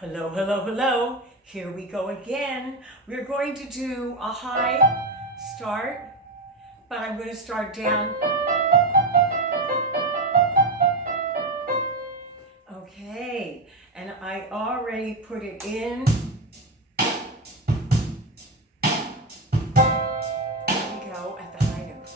Hello, hello, hello. Here we go again. We're going to do a high start, but I'm going to start down. Okay, and I already put it in. Here we go at the high note.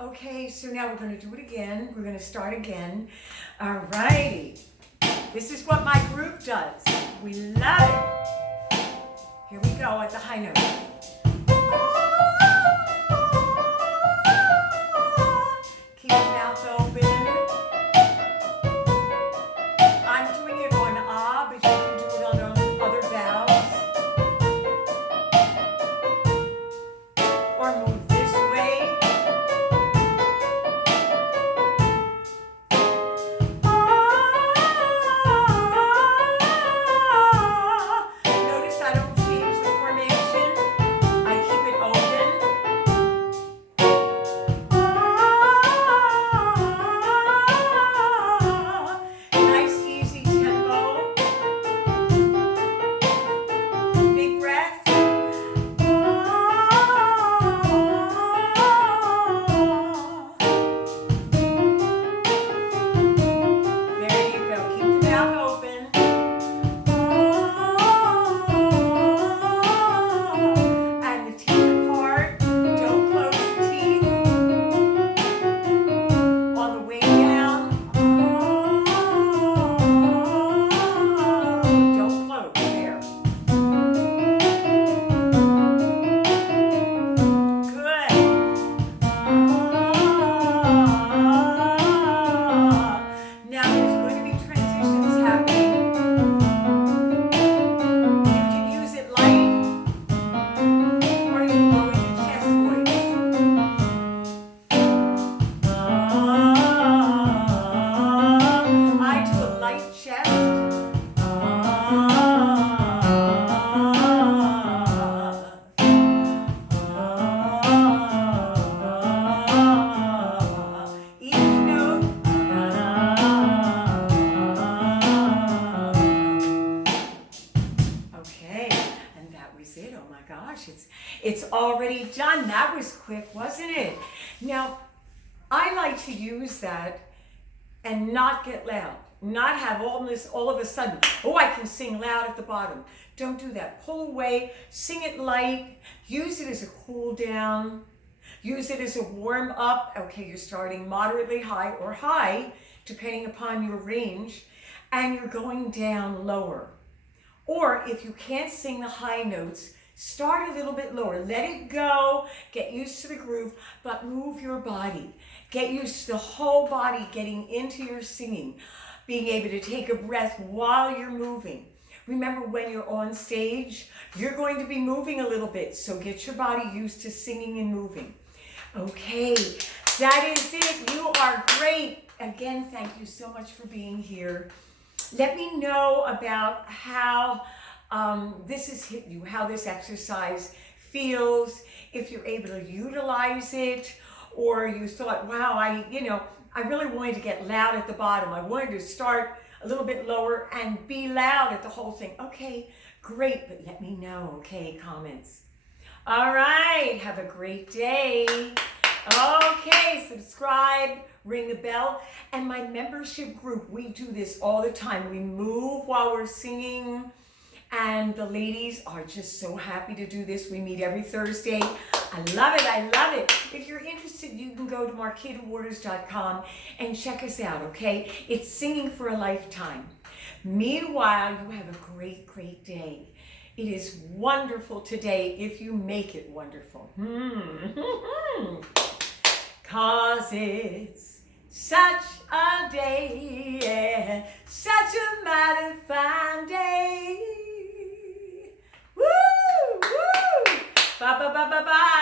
Okay, so now we're going to do it again. We're going to start again. All righty. This is what my group does. We love it. Here we go at the high note. Keep your mouth open. I'm doing it on ah, but you can do it on other vowels. Or move this way. Notice I don't change the formation. I keep it open. Nice, easy tempo. Big breath. There you go. Keep the mouth open. And the teeth apart. Don't close the teeth. On the way down. Don't close. There. Good. Now there's going to be transitions happening. You can use it light or you can go into chest voice. I do a light chest. Each note. Okay, and that was it. Oh my gosh, it's already done. That was quick, wasn't it? Now, I like to use that and not get loud. Not have all of a sudden, oh, I can sing loud at the bottom. Don't do that. Pull away, sing it light, use it as a cool down, use it as a warm up. Okay, you're starting moderately high or high, depending upon your range, and you're going down lower. Or if you can't sing the high notes, start a little bit lower. Let it go, get used to the groove, but move your body. Get used to the whole body getting into your singing, being able to take a breath while you're moving. Remember, when you're on stage, you're going to be moving a little bit, so get your body used to singing and moving. Okay, that is it. You are great. Again, thank you so much for being here. Let me know about how this has hit you, how this exercise feels, if you're able to utilize it, or you thought, wow, I really wanted to get loud at the bottom. I wanted to start a little bit lower and be loud at the whole thing. Okay, great, but let me know, okay, comments. All right, have a great day. Okay, subscribe, ring the bell, and my membership group, we do this all the time. We move while we're singing, and the ladies are just so happy to do this. We meet every Thursday. I love it, I love it. If you're interested, you can go to marquitawaters.com and check us out, okay? It's singing for a lifetime. Meanwhile, you have a great, great day. It is wonderful today if you make it wonderful. 'Cause it's such a day, yeah, such a mighty fine day. Woo, woo, ba ba ba ba ba.